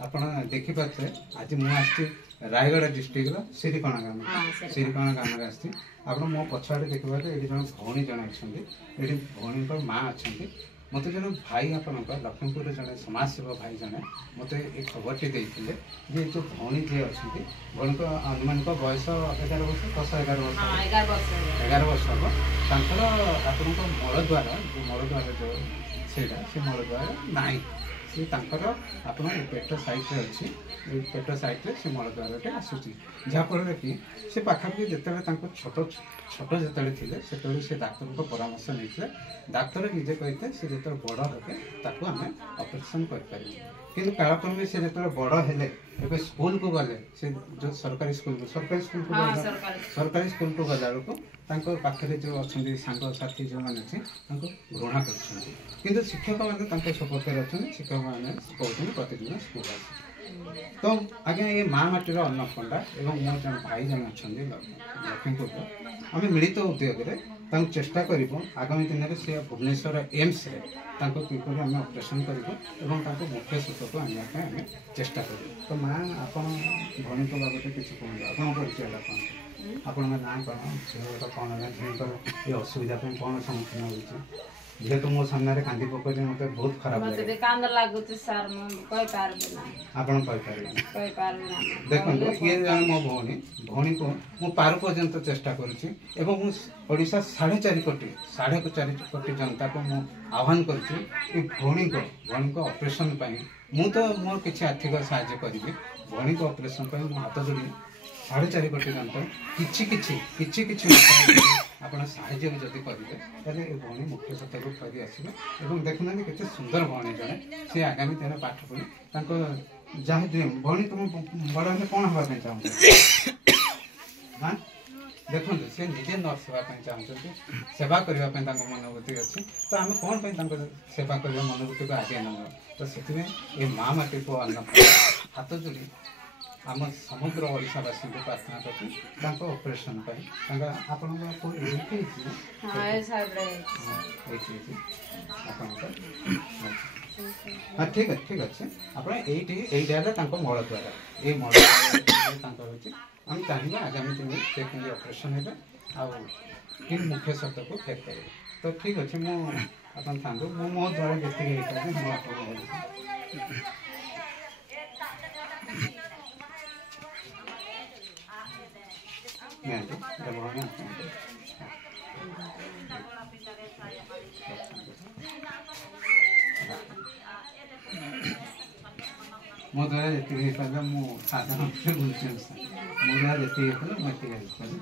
ଆପଣ ଦେଖିପାରୁଥିବେ ଆଜି ମୁଁ ଆସିଛି ରାୟଗଡ଼ା ଡିଷ୍ଟ୍ରିକ୍ଟର ସିରିକଣା ଗ୍ରାମରେ ଆସିଛି। ଆପଣ ମୋ ପଛଆଡ଼େ ଦେଖିପାରୁଥିବେ ଏଠି ଜଣେ ଭଉଣୀ ଜଣେ ଅଛନ୍ତି, ଏଠି ଭଉଣୀଙ୍କ ମା ଅଛନ୍ତି। ମୋତେ ଜଣେ ଭାଇ ଆପଣଙ୍କ ଲକ୍ଷ୍ମୀପୁରରେ ଜଣେ ସମାଜସେବା ଭାଇ ଜଣେ ମୋତେ ଏ ଖବରଟି ଦେଇଥିଲେ ଯେ ଏ ଯେଉଁ ଭଉଣୀ ଯିଏ ଅଛନ୍ତି ଭଉଣୀଙ୍କ ଅନୁମାନିକ ବୟସ 11 ବର୍ଷ 11 ବର୍ଷ ହେବ। ତାଙ୍କର ଆପଣଙ୍କ ମଳଦ୍ୱାର ଯେଉଁ ସେଇଟା ସେ ମଳଦ୍ୱାର ନାହିଁ, ସେ ତାଙ୍କର ଆପଣ ପେଟ ସାଇଡ଼୍ରେ ଅଛି, ଏ ପେଟ ସାଇଡ଼୍ରେ ସେ ମଳଦ୍ୱାରଟେ ଆସୁଛି, ଯାହାଫଳରେ କି ସେ ପାଖାପାଖି ଯେତେବେଳେ ତାଙ୍କୁ ଛୋଟ ଯେତେବେଳେ ଥିଲେ ସେତେବେଳେ ସେ ଡାକ୍ତରଙ୍କ ପରାମର୍ଶ ନେଇଥିଲେ। ଡାକ୍ତର ନିଜେ କହିଥିଲେ ସେ ଯେତେବେଳେ ବଡ଼ ହେବେ ତାକୁ ଆମେ ଅପରେସନ୍ କରିପାରିବୁ। କିନ୍ତୁ କାଳକ୍ରମେ ସେ ଯେତେବେଳେ ବଡ଼ ହେଲେ ଏବେ ସ୍କୁଲକୁ ଗଲେ, ସେ ଯେଉଁ ସରକାରୀ ସ୍କୁଲକୁ ଗଲା ବେଳକୁ ତାଙ୍କ ପାଖରେ ଯେଉଁ ଅଛନ୍ତି ସାଙ୍ଗସାଥି ଯେଉଁମାନେ ଅଛି ତାଙ୍କୁ ଘୃଣା କରୁଛନ୍ତି। କିନ୍ତୁ ଶିକ୍ଷକମାନେ ତାଙ୍କ ସପକ୍ଷରେ ଅଛନ୍ତି, ଶିକ୍ଷକମାନେ କହୁଛନ୍ତି ପ୍ରତିଦିନ ସ୍କୁଲ ଆସି। ତ ଆଜ୍ଞା ଏ ମା ମାଟିର ଅନ୍ନପଣ୍ଡା ଏବଂ ମୋ ଜଣେ ଭାଇ ଜଣେ ଅଛନ୍ତି ଲକ୍ଷ୍ମୀପୁରର, ଆମେ ମିଳିତ ଉଦ୍ୟୋଗରେ ତାଙ୍କୁ ଚେଷ୍ଟା କରିବୁ ଆଗାମୀ ଦିନରେ ସେ ଭୁବନେଶ୍ୱର ଏମ୍ସରେ ତାଙ୍କୁ କିପରି ଆମେ ଅପରେସନ୍ କରିବୁ ଏବଂ ତାଙ୍କୁ ମୁଖ୍ୟ ସୂଚକ ଆଣିବା ପାଇଁ ଆମେ ଚେଷ୍ଟା କରିବୁ। ତ ମା ଆପଣ ଭଉଣୀଙ୍କ ବାବଦରେ କିଛି କୁହନ୍ତୁ, ଆପଣଙ୍କ ପରିଚୟଟା କ'ଣ, ଆପଣଙ୍କ ନାଁ କ'ଣ, ଝିଅର କ'ଣ ହେଲା, ଝିଅଙ୍କର ଏ ଅସୁବିଧା ପାଇଁ କ'ଣ ସମ୍ମୁଖୀନ ହେଉଛି? ଯେହେତୁ ମୋ ସାମ୍ନାରେ କାନ୍ଦି ପକାଉଛି ମୋତେ ବହୁତ ଖରାପ ଲାଗୁଛି। କାନ୍ଦ ଲାଗୁଛି ସାର୍, ମୁଁ କହିପାରିବି ନା। ଆପଣ କହିପାରିବେନି? ଦେଖନ୍ତୁ ଇଏ ଜଣେ ମୋ ଭଉଣୀକୁ ମୁଁ ପାରୁ ପର୍ଯ୍ୟନ୍ତ ଚେଷ୍ଟା କରୁଛି ଏବଂ ମୁଁ ଓଡ଼ିଶା 4.5 କୋଟି ଜନତାକୁ ମୁଁ ଆହ୍ୱାନ କରୁଛି ଏ ଭଉଣୀଙ୍କ ଅପରେସନ୍ ପାଇଁ ମୁଁ ତ ମୋର କିଛି ଆର୍ଥିକ ସାହାଯ୍ୟ କରିବି, ଭଉଣୀଙ୍କ ଅପରେସନ୍ ପାଇଁ ମୁଁ ହାତ ଯୋଡ଼ି 4.5 କୋଟି ଜନତା କିଛି ଆପଣ ସାହାଯ୍ୟ ବି ଯଦି କରିବେ ତାହେଲେ ଏ ଭଉଣୀ ମୁଖ୍ୟ ସତ୍ୟକୁ ଫେରି ଆସିବେ। ଏବଂ ଦେଖୁନାହାନ୍ତି କେତେ ସୁନ୍ଦର ଭଉଣୀ ଜଣେ, ସେ ଆଗାମୀ ଦିନରେ ପାଠ ପଢ଼ି ତାଙ୍କ ଯାହା ଡ୍ରିମ୍। ଭଉଣୀ ତୁମ ବଡ଼ ହେଲେ କ'ଣ ହେବା ପାଇଁ ଚାହୁଁଛ? ହଁ ଦେଖନ୍ତୁ ସେ ନିଜେ ନର୍ସ ହେବା ପାଇଁ ଚାହୁଁଛନ୍ତି, ସେବା କରିବା ପାଇଁ ତାଙ୍କ ମନୋବୃତ୍ତି ଅଛି। ତ ଆମେ କ'ଣ ପାଇଁ ତାଙ୍କ ସେବା କରିବା ମନୋବୃତ୍ତିକୁ ଆଗେଇ ନେବା? ତ ସେଥିପାଇଁ ଏ ମା ମାଟିକୁ ହାତ ଯୋଡ଼ି ଆମ ସମଗ୍ର ଓଡ଼ିଶାବାସୀଙ୍କୁ ପ୍ରାର୍ଥନା କରୁଛୁ ତାଙ୍କ ଅପରେସନ୍ ପାଇଁ। ତାଙ୍କ ଆପଣଙ୍କ ଏଇଠି ଆପଣଙ୍କ ହଁ ଠିକ୍ ଅଛି ଆପଣ ଏଇଟା ହେଲା ତାଙ୍କ ମଳଦ୍ୱାର, ଏଇ ମଳଦ୍ୱାର ତାଙ୍କର ହେଉଛି। ଆମେ ଚାହିଁବା ଆଗାମୀ ଦିନରେ ସେ କେମିତି ଅପରେସନ୍ ହେବେ ଆଉ କେମିତି ମୁଖ୍ୟ ସତ୍ୟକୁ ଫେରିପାରିବେ। ତ ଠିକ୍ ଅଛି, ମୁଁ ଆପଣ ଥାନ୍ତୁ, ମୁଁ ମୋ ଦ୍ୱାରା ଯେତିକି ହେଇପାରିବି ମୁଁ ଆପଣଙ୍କୁ ବଲୁଛି। ମୋ ଦ୍ୱାରା ଯେତିକି ହେଇପାରିଲା ମୁଁ ସାଧାରଣ ବୁଝୁଛି, ମୋ ଦ୍ୱାରା ଯେତିକି ହେଇପାରିଲା ମୁଁ ଏତିକି ହେଇପାରିବି।